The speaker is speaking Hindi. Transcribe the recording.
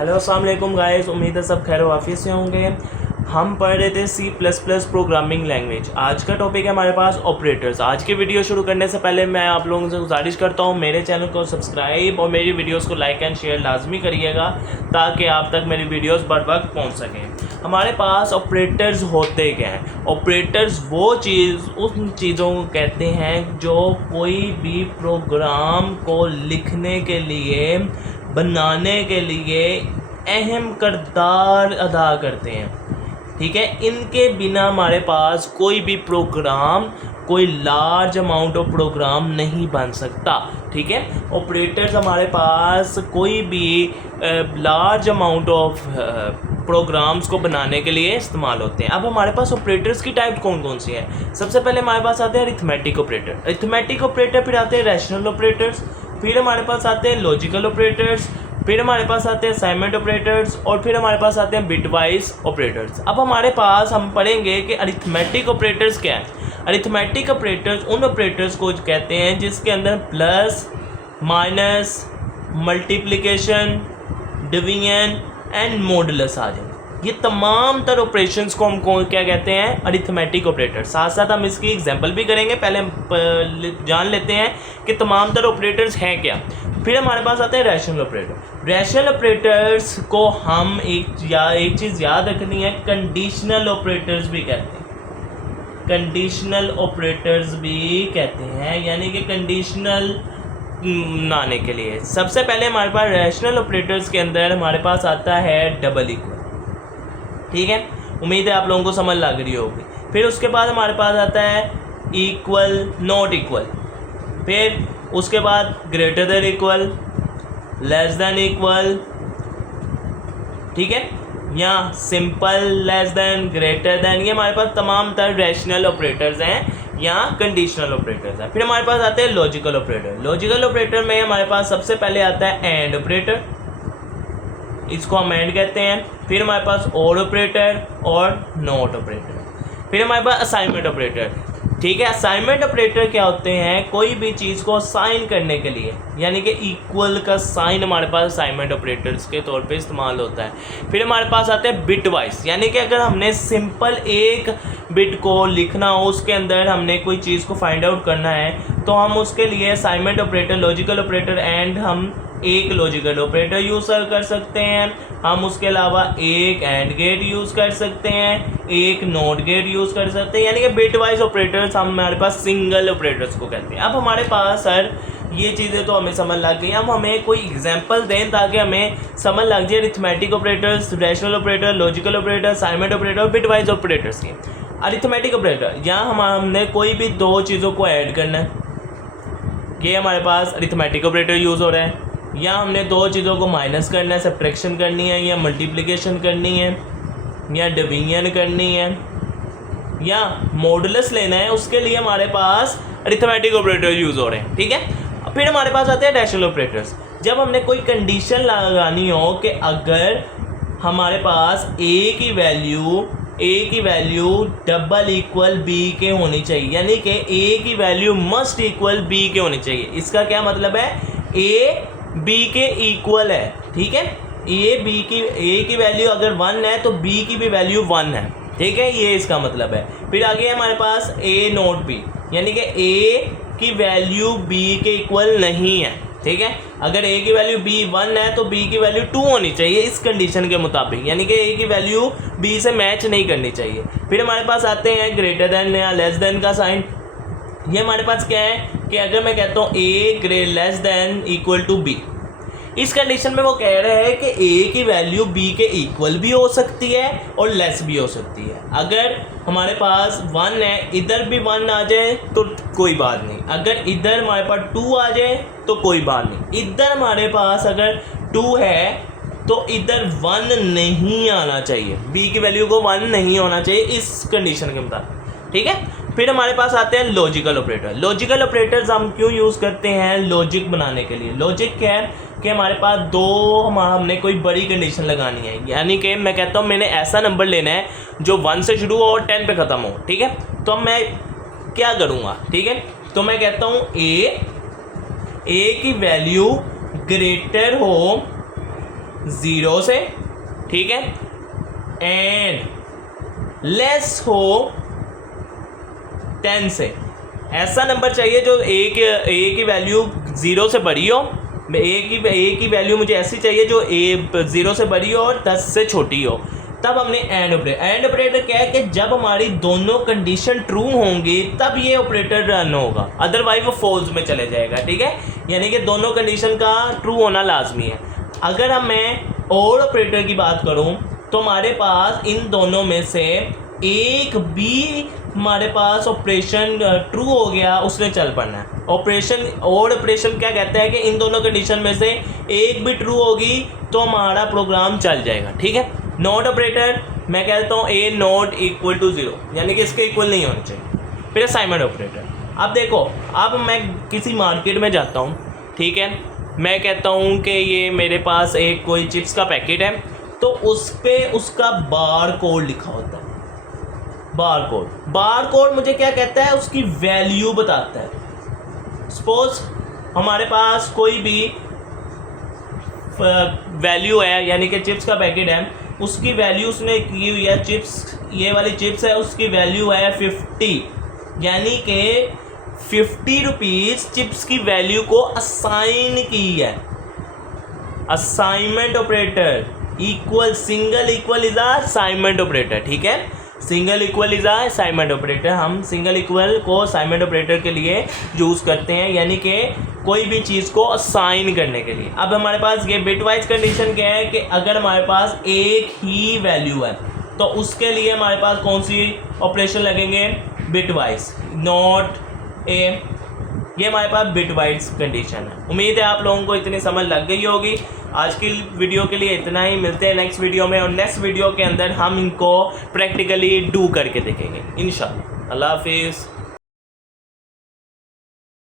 हेलो अस्सलाम वालेकुम गाइस, उम्मीद है सब खैर वाफियत से होंगे। हम पढ़ रहे थे C++ प्रोग्रामिंग लैंग्वेज। आज का टॉपिक है हमारे पास ऑपरेटर्स। आज की वीडियो शुरू करने से पहले मैं आप लोगों से गुजारिश करता हूँ मेरे चैनल को सब्सक्राइब और मेरी वीडियोस को लाइक एंड शेयर लाजमी करिएगा ताकि आप तक मेरी वीडियोस बर वक्त पहुँच सकें। हमारे पास ऑपरेटर्स होते क्या हैं? ऑपरेटर्स वो चीज़ उन चीज़ों को कहते हैं जो कोई भी प्रोग्राम को लिखने के लिए बनाने के लिए अहम किरदार अदा करते हैं। ठीक है, इनके बिना हमारे पास कोई भी प्रोग्राम, कोई लार्ज अमाउंट ऑफ प्रोग्राम नहीं बन सकता। ठीक है, ऑपरेटर्स हमारे पास कोई भी लार्ज अमाउंट ऑफ प्रोग्राम्स को बनाने के लिए इस्तेमाल होते हैं। अब हमारे पास ऑपरेटर्स की टाइप कौन कौन सी है? सबसे पहले हमारे पास आते हैं अरिथमेटिक ऑपरेटर। अरिथमेटिक ऑपरेटर, फिर आते हैं रैशनल ऑपरेटर्स, फिर हमारे पास आते हैं लॉजिकल ऑपरेटर्स, फिर हमारे पास आते हैं असाइनमेंट ऑपरेटर्स और फिर हमारे पास आते हैं बिटवाइज ऑपरेटर्स। अब हमारे पास हम पढ़ेंगे कि अरिथमेटिक ऑपरेटर्स क्या है। अरिथमेटिक ऑपरेटर्स उन ऑपरेटर्स को कहते हैं जिसके अंदर plus, minus, multiplication, division and modulus आ जाए। ये तमाम तर ऑपरेशंस को हम क्या कहते हैं? Arithmetic operator. साथ साथ हम इसकी एग्जांपल भी करेंगे। पहले हम जान लेते हैं कि तमाम तर ऑपरेटर्स हैं क्या। फिर हमारे पास आते हैं रैशनल ऑपरेटर। रैशनल ऑपरेटर्स को हम एक चीज़ याद रखनी है, कंडीशनल ऑपरेटर्स भी कहते हैं। कंडीशनल ऑपरेटर्स भी कहते हैं, यानी कि कंडीशनल बनाने के लिए सबसे पहले हमारे पास रैशनल ऑपरेटर्स के अंदर हमारे पास आता है डबल इक्वल। ठीक है, उम्मीद है आप लोगों को समझ लग रही होगी। फिर उसके बाद हमारे पास आता है इक्वल, नॉट इक्वल, फिर उसके बाद greater than equal, less than equal. ठीक है, या simple, less than, greater than, ये हमारे पास तमाम तरह रैशनल ऑपरेटर्स हैं या कंडीशनल ऑपरेटर्स हैं। फिर हमारे पास आते हैं लॉजिकल ऑपरेटर। लॉजिकल ऑपरेटर में हमारे पास सबसे पहले आता है एंड ऑपरेटर, इसको हम एंड कहते हैं। फिर हमारे पास और ऑपरेटर और नॉट ऑपरेटर। फिर हमारे पास असाइनमेंट ऑपरेटर। ठीक है, असाइनमेंट ऑपरेटर क्या होते हैं? कोई भी चीज़ को असाइन करने के लिए, यानी कि इक्वल का साइन हमारे पास असाइनमेंट ऑपरेटर्स के तौर पे इस्तेमाल होता है। फिर हमारे पास आते हैं बिट वाइज, यानी कि अगर हमने सिंपल एक बिट को लिखना हो, उसके अंदर हमने कोई चीज़ को फाइंड आउट करना है, तो हम उसके लिए assignment operator, logical operator and हम एक लॉजिकल ऑपरेटर यूज़ कर सकते हैं। हम उसके अलावा एक एंड गेट यूज़ कर सकते हैं, एक नॉट गेट यूज़ कर सकते हैं, यानी कि बिट वाइज ऑपरेटर्स हमारे पास सिंगल ऑपरेटर्स को कहते हैं। अब हमारे पास सर ये चीज़ें तो हमें समझ लग गई। अब हमें कोई एग्जांपल दें ताकि हमें समझ लग जाए arithmetic operators, rational operator, logical operator, assignment operator और बिट वाइज ऑपरेटर्स की। अरिथमेटिक ऑपरेटर, यहाँ हमने कोई भी दो चीज़ों को ऐड करना है, ये हमारे पास अरिथमेटिक ऑपरेटर यूज़ हो रहा है। या हमने दो चीज़ों को माइनस करना है, सब्ट्रैक्शन करनी है, या मल्टीप्लिकेशन करनी है, या डिवीजन करनी है, या मॉडुलस लेना है, उसके लिए हमारे पास अरिथमेटिक ऑपरेटर यूज़ हो रहे हैं। ठीक है, फिर हमारे पास आते हैं रैशनल ऑपरेटर्स। जब हमने कोई कंडीशन लगानी हो कि अगर हमारे पास ए की वैल्यू डबल इक्वल बी के होनी चाहिए, यानी कि ए की वैल्यू मस्ट इक्वल बी के होनी चाहिए। इसका क्या मतलब है? ए बी के इक्वल है। ठीक है, ए की वैल्यू अगर 1 है तो बी की भी वैल्यू 1 है। ठीक है, ये इसका मतलब है। फिर आगे हमारे पास ए नॉट बी, यानी कि ए की वैल्यू बी के इक्वल नहीं है। ठीक है, अगर ए की वैल्यू बी 1 है तो बी की वैल्यू 2 होनी चाहिए इस कंडीशन के मुताबिक, यानी कि ए की वैल्यू बी से मैच नहीं करनी चाहिए। फिर हमारे पास आते हैं ग्रेटर देन या लेस देन का साइन। ये हमारे पास क्या है कि अगर मैं कहता हूँ a less than equal to b, इस कंडीशन में वो कह रहे हैं कि ए की वैल्यू बी के इक्वल भी हो सकती है और लेस भी हो सकती है। अगर हमारे पास 1 है, इधर भी 1 आ जाए तो कोई बात नहीं, अगर इधर हमारे पास 2 आ जाए तो कोई बात नहीं, इधर हमारे पास अगर 2 है तो इधर 1 नहीं आना चाहिए, बी की वैल्यू को 1 नहीं होना चाहिए इस कंडीशन के मुताबिक। ठीक है, फिर हमारे पास आते हैं लॉजिकल ऑपरेटर। लॉजिकल ऑपरेटर्स हम क्यों यूज़ करते हैं? लॉजिक बनाने के लिए। लॉजिक क्या है कि हमारे पास हमने कोई बड़ी कंडीशन लगानी है, यानी कि मैं कहता हूँ मैंने ऐसा नंबर लेना है जो 1 से शुरू हो और 10 पे ख़त्म हो। ठीक है, तो मैं क्या करूँगा? ठीक है, तो मैं कहता हूँ ए की वैल्यू ग्रेटर हो 0 से, ठीक है, एंड लेस हो 10 से। ऐसा नंबर चाहिए जो ए की वैल्यू 0 से बड़ी हो, ए की वैल्यू मुझे ऐसी चाहिए जो 0 से बड़ी हो और 10 से छोटी हो। तब हमने एंड ऑपरेटर क्या है कि जब हमारी दोनों कंडीशन ट्रू होंगी तब ये ऑपरेटर रन होगा, अदरवाइज वो फॉल्स में चले जाएगा, ठीक है। यानी कि दोनों कंडीशन का ट्रू होना लाजमी है। अगर मैं और ऑपरेटर की बात करूं तो हमारे पास इन दोनों में से एक भी हमारे पास ऑपरेशन ट्रू हो गया, उसने चल पड़ना है। ऑपरेशन क्या कहता है कि इन दोनों कंडीशन में से एक भी ट्रू होगी तो हमारा प्रोग्राम चल जाएगा, ठीक है। नॉट ऑपरेटर मैं कहता हूँ ए नॉट इक्वल टू 0, यानी कि इसके इक्वल नहीं होना चाहिए। फिर असाइनमेंट ऑपरेटर, अब देखो, अब मैं किसी मार्केट में जाता हूँ, ठीक है, मैं कहता हूँ कि ये मेरे पास एक कोई चिप्स का पैकेट है, तो उस पर उसका बार कोड लिखा होता है। बार कोड मुझे क्या कहता है, उसकी वैल्यू बताता है। सपोज हमारे पास कोई भी वैल्यू है, यानी कि चिप्स का पैकेट है, उसकी वैल्यू उसने की हुई है, चिप्स, ये वाली चिप्स है, उसकी वैल्यू है 50, यानी कि 50 रुपीज़ चिप्स की वैल्यू को असाइन की है। Assignment operator equal, single equal is assignment operator, ठीक है। Single equal is assignment operator, हम सिंगल इक्वल को असाइनमेंट ऑपरेटर के लिए यूज़ करते हैं, यानी कि कोई भी चीज़ को असाइन करने के लिए। अब हमारे पास ये बिटवाइज कंडीशन क्या है कि अगर हमारे पास एक ही वैल्यू है तो उसके लिए हमारे पास कौन सी ऑपरेशन लगेंगे, बिटवाइज, नॉट ए, ये हमारे पास बिटवाइज कंडीशन है। उम्मीद है आप लोगों को इतनी समझ लग गई होगी। आज की वीडियो के लिए इतना ही, मिलते हैं नेक्स्ट वीडियो में, और नेक्स्ट वीडियो के अंदर हम इनको प्रैक्टिकली डू करके देखेंगे इंशाल्लाह। अल्लाह हाफिज़।